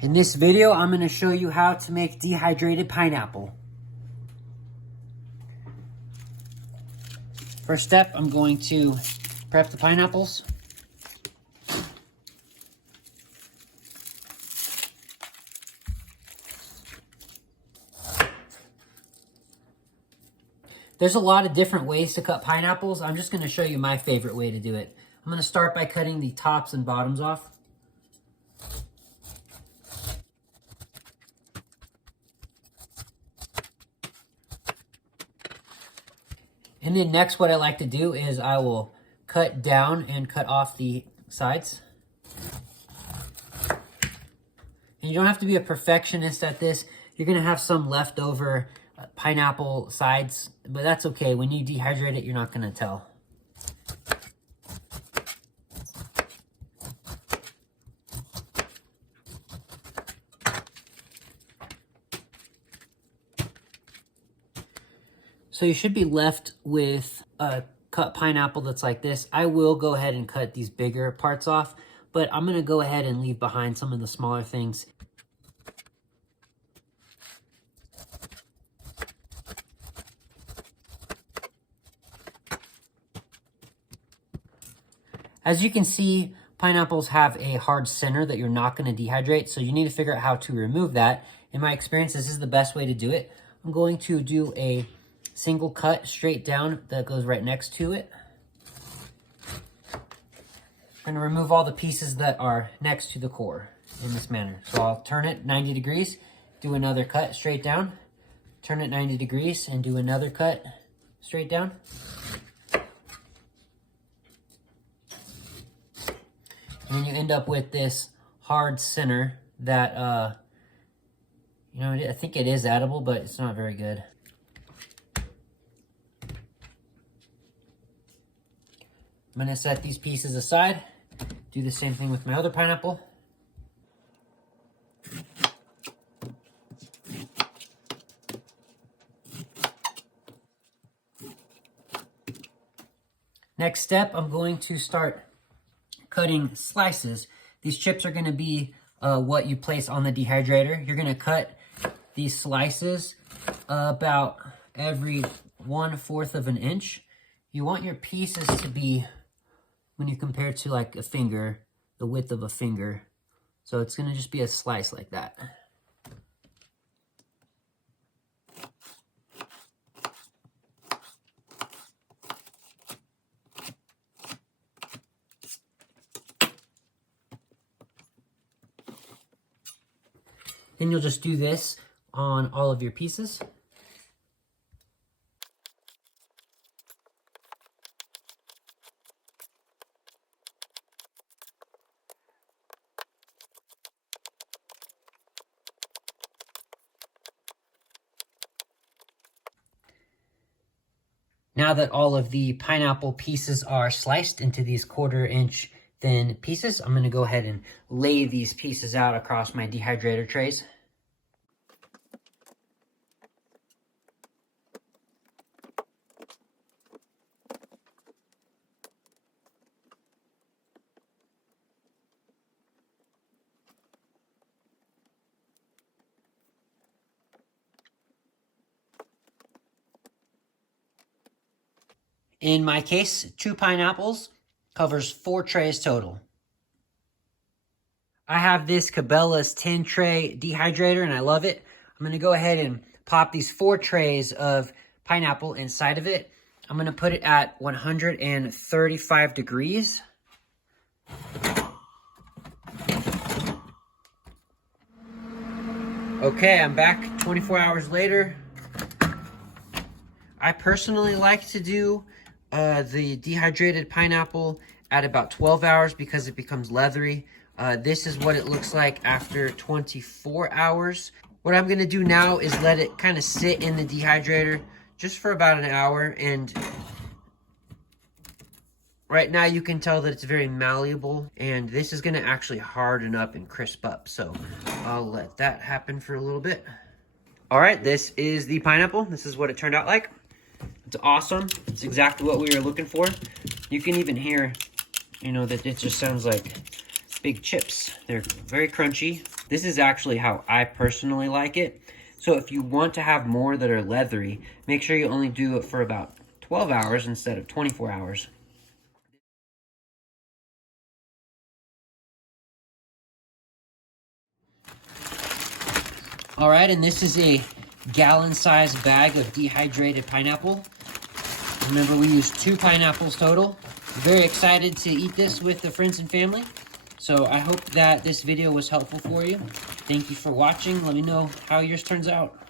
In this video, I'm going to show you how to make dehydrated pineapple. First step, I'm going to prep the pineapples. There's a lot of different ways to cut pineapples. I'm just going to show you my favorite way to do it. I'm going to start by cutting the tops and bottoms off. And then next, what I like to do is I will cut down and cut off the sides. And you don't have to be a perfectionist at this. You're going to have some leftover pineapple sides, but that's okay. When you dehydrate it, you're not going to tell. So you should be left with a cut pineapple that's like this. I will go ahead and cut these bigger parts off, but I'm going to go ahead and leave behind some of the smaller things. As you can see, pineapples have a hard center that you're not going to dehydrate, so you need to figure out how to remove that. In my experience, this is the best way to do it. I'm going to do a single cut straight down that goes right next to it. I'm going to remove all the pieces that are next to the core in this manner. So I'll turn it 90 degrees, do another cut straight down, turn it 90 degrees and do another cut straight down. And then you end up with this hard center that, I think it is edible, but it's not very good. I'm going to set these pieces aside, do the same thing with my other pineapple. Next step, I'm going to start cutting slices. These chips are going to be what you place on the dehydrator. You're going to cut these slices about every 1/4 of an inch. You want your pieces to be, when you compare it to like a finger, the width of a finger. So it's going to just be a slice like that. Then you'll just do this on all of your pieces. Now that all of the pineapple pieces are sliced into these 1/4 inch thin pieces, I'm going to go ahead and lay these pieces out across my dehydrator trays. In my case, 2 pineapples covers 4 trays total. I have this Cabela's 10 tray dehydrator and I love it. I'm going to go ahead and pop these 4 trays of pineapple inside of it. I'm going to put it at 135 degrees. Okay, I'm back 24 hours later. I personally like to do the dehydrated pineapple at about 12 hours because it becomes leathery. This is what it looks like after 24 hours. What I'm going to do now is let it kind of sit in the dehydrator just for about an hour. And right now you can tell that it's very malleable. And this is going to actually harden up and crisp up. So I'll let that happen for a little bit. All right, this is the pineapple. This is what it turned out like. It's awesome. It's exactly what we were looking for. You can even hear, that it just sounds like big chips. They're very crunchy. This is actually how I personally like it. So if you want to have more that are leathery, make sure you only do it for about 12 hours instead of 24 hours. All right, and this is a gallon-sized bag of dehydrated pineapple. Remember, we used 2 pineapples total. Very excited to eat this with the friends and family. So I hope that this video was helpful for you. Thank you for watching. Let me know how yours turns out.